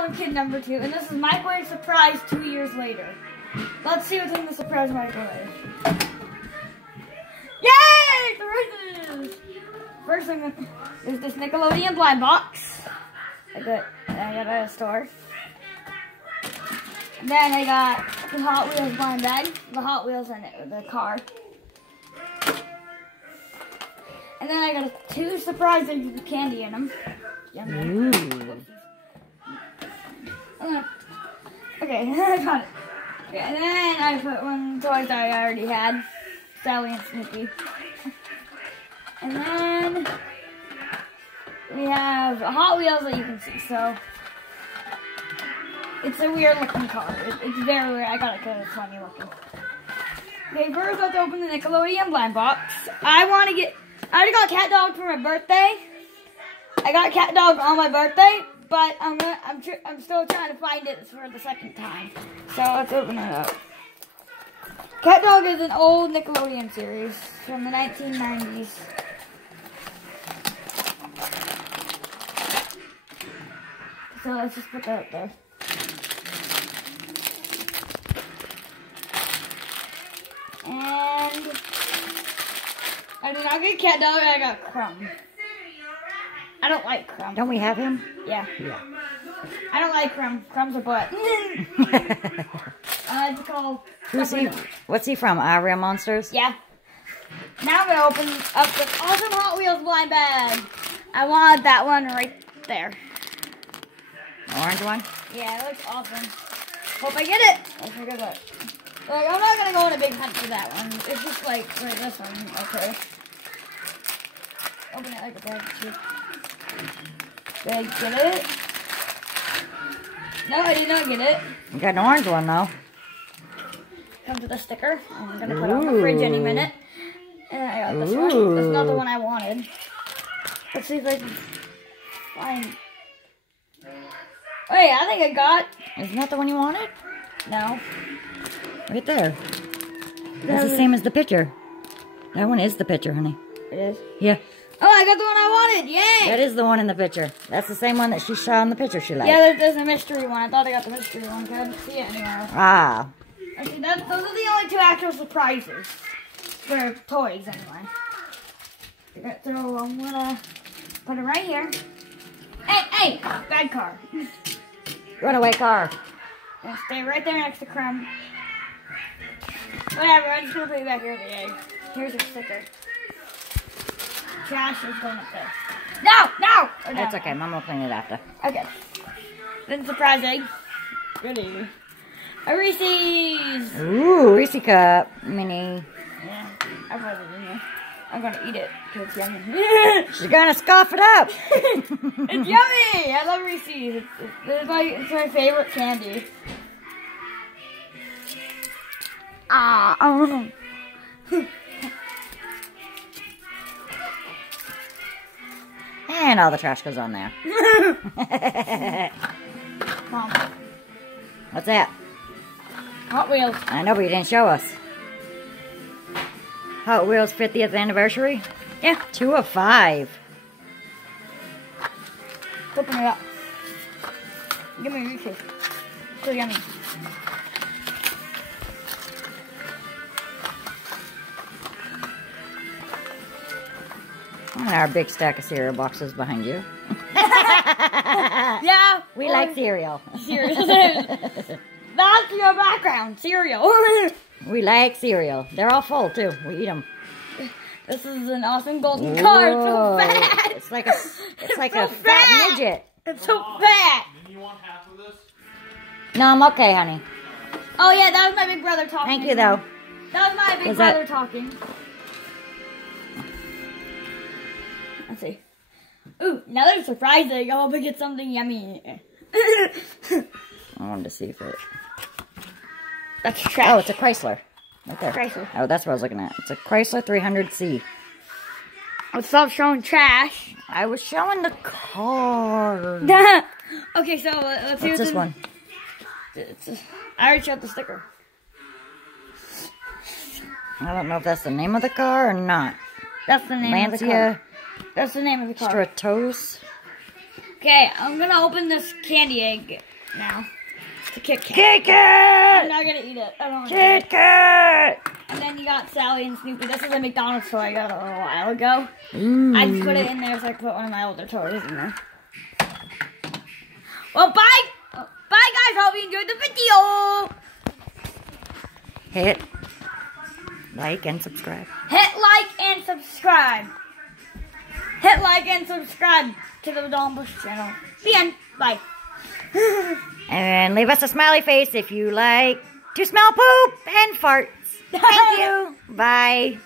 Allen kid number 2, and this is microwave surprise 2 years later. Let's see what's in the surprise microwave. Yay! Surprises! First thing is this Nickelodeon blind box. I got at a store. Then I got the Hot Wheels blind bag, the Hot Wheels in it, the car. And then I got 2 surprise eggs with candy in them. Yummy. Okay, I got it. Okay, and then I put one toy that I already had, Sally and Snoopy. And then we have Hot Wheels that you can see. So it's a weird looking car. It's very weird. I got it because it's funny looking. Okay, first let's open the Nickelodeon blind box. I already got Cat Dog for my birthday. I got Cat Dog on my birthday, but I'm still trying to find it for the second time. So let's open it up. Cat Dog is an old Nickelodeon series from the 1990s. So let's just put that up there. And I did not get Cat Dog, I got Crumb. I don't like Crumb. Don't we have him? Yeah. Yeah. I don't like Crumb. Crumb's a butt. I like to call... Who's he? What's he from? Real Monsters? Yeah. Now I'm going to open up this awesome Hot Wheels blind bag. I wanted that one right there. Orange one? Yeah, it looks awesome. Hope I get it. Let's look at that. Like, I'm not going to go on a big hunt for that one. It's just like this one. Okay. Open it like that. Did I get it? No, I did not get it. You got an orange one, though. Comes with a sticker. I'm going to put it on the fridge any minute. And I got this one. That's not the one I wanted. Let's see if I can find... Wait, I think I got... Isn't that the one you wanted? No. Right there. That's the same as the picture. That one is the picture, honey. It is? Yeah. Oh, I got the one I wanted! Yay! That is the one in the picture. That's the same one that she saw in the picture she liked. Yeah, there's a mystery one. I thought I got the mystery one. I couldn't see it anywhere. Ah. Okay, those are the only 2 actual surprises. For toys, anyway. So I'm gonna put it right here. Hey! Bad car. Runaway car. Gonna stay right there next to Crumb. Whatever, I'm just gonna put it back here with the egg. Here's a sticker. Trash is going up there. No! That's okay. Mom will clean it after. Okay. Then surprise egg. Good easy. A Reese's! Ooh, Reese cup. Mini. Yeah, I put it in there. I'm gonna eat it because it's yummy. She's gonna scoff it up. It's yummy! I love Reese's. It's my favorite candy. And all the trash goes on there. Mom. What's that? Hot Wheels. I know, but you didn't show us. Hot Wheels 50th anniversary? Yeah. 2 of 5. Open it up. Give me a Reese's. So yummy. And our big stack of cereal boxes behind you. Yeah. We like cereal. Cereal. That's your background. Cereal. We like cereal. They're all full too. We eat them. This is an awesome golden car. It's so fat. It's like a so fat midget. It's so fat. Didn't you want half of this? No, I'm okay, honey. Oh yeah, that was my big brother talking. Thank you, though. That was my big brother talking. Let's see. Ooh, another surprise egg. I hope I get something yummy. I wanted to see if it... That's trash. Oh, it's a Chrysler. Right there. Chrysler. Oh, that's what I was looking at. It's a Chrysler 300C. Let's stop showing trash. I was showing the car. Okay, so let's see What's this one? I already showed the sticker. I don't know if that's the name of the car or not. That's the name of the car. Lancia That's the name of the car. Stratos. Okay, I'm gonna open this candy egg now. It's a Kit Kat. Kit Kat! I'm not gonna eat it. I don't want to. Kit Kat! And then you got Sally and Snoopy. This is a McDonald's toy I got a little while ago. Ooh. I just put it in there so I could put one of my older toys in there. Well, bye! Bye, guys. Hope you enjoyed the video. Hit like and subscribe. Hit like and subscribe. Hit like and subscribe to the Dawn Bush channel. The end. Bye. And leave us a smiley face if you like to smell poop and farts. Thank you. Bye.